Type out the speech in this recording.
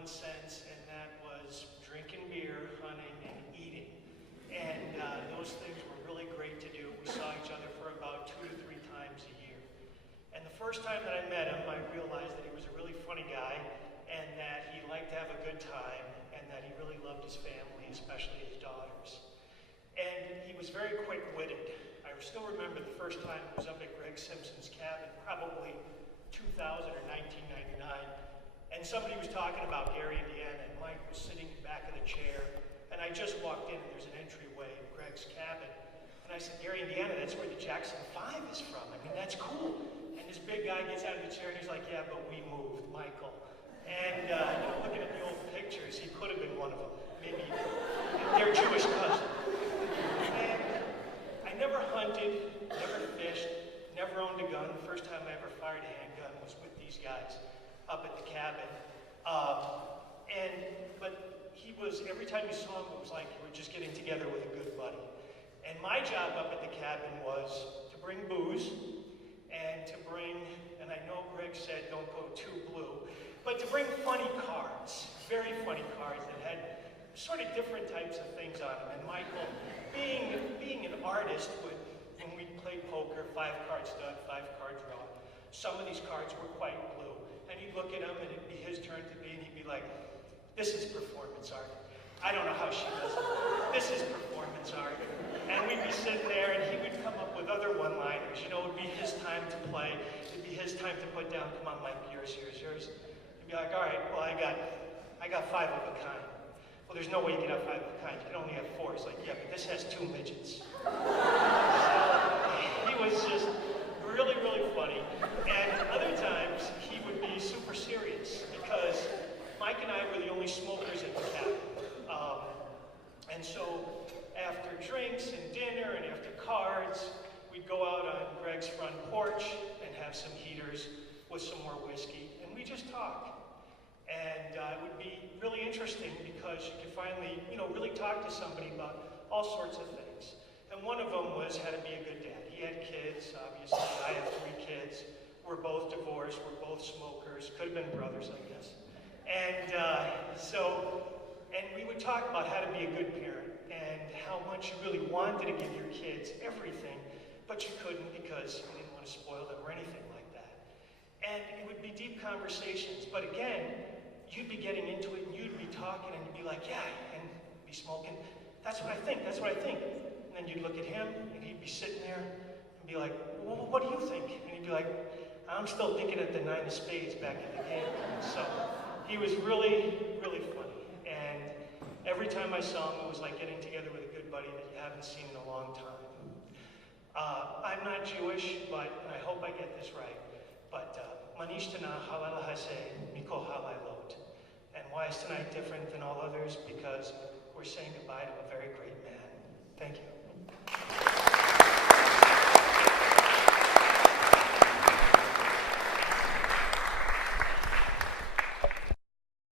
one sense, and that was drinking beer, hunting, and eating. And those things were really great to do. We saw each other for about 2 to 3 times a year. And the first time that I met him, I realized that he was a really funny guy, and that he liked to have a good time, and that he really loved his family, especially his daughters. And he was very quick-witted. I still remember the first time I was up at Greg Simpson's cabin, probably 2000 or 1999, and somebody was talking about Gary, Indiana, and Mike was sitting in the back of the chair, and I just walked in, and there's an entryway in Greg's cabin, and I said, Gary, Indiana, that's where the Jackson 5 is from. I mean, that's cool. And this big guy gets out of the chair, and he's like, yeah, but we moved, Michael. And looking at the old pictures, he could have been one of them. Maybe their Jewish cousin. And I never hunted, never fished, never owned a gun. The first time I ever fired a handgun was with these guys up at the cabin. But he was, every time you saw him, it was like you were just getting together with a good buddy. And my job up at the cabin was to bring booze and to bring, and I know Greg said don't go too blue, but to bring funny cards, very funny cards that had sort of different types of things on them. And Michael, being an artist, would, when we played poker, 5-card stud, 5-card draw, some of these cards were quite blue. And he'd look at them, and it'd be his turn to be, and he'd be like, this is performance art. I don't know how she does it. This is performance art. And we'd be sitting there, and he would come up with other one-liners. You know, it would be his time to play. It'd be his time to put down, come on, Mike, yours, yours, yours. He'd be like, all right, well, I got 5 of a kind. Well, there's no way you can have 5 of a kind. You can only have 4. It's like, yeah, but this has 2 midgets. So he was just really, really funny. And other times, he would be super serious because Mike and I were the only smokers at the cabin. And so after drinks and dinner and after cards, we'd go out on Greg's front porch and have some heaters with some more whiskey, and we just talk. And it would be really interesting because you could finally, really talk to somebody about all sorts of things. And one of them was how to be a good dad. He had kids, obviously. I have 3 kids. We're both divorced. We're both smokers. Could have been brothers, I guess. And and we would talk about how to be a good parent and how much you really wanted to give your kids everything, but you couldn't because you didn't want to spoil them or anything like that. And it would be deep conversations, but again, you'd be getting into it and you'd be talking and you'd be like, yeah, and be smoking. That's what I think, that's what I think. And then you'd look at him and he'd be sitting there and be like, well, what do you think? And he'd be like, I'm still thinking of the 9 of spades back in the game. So he was really, really funny. And every time I saw him, it was like getting together with a good buddy that you haven't seen in a long time. I'm not Jewish, but I hope I get this right. But Manishtana halal hase miko halailot. And why is tonight different than all others? Because we're saying goodbye to a very great man. Thank you.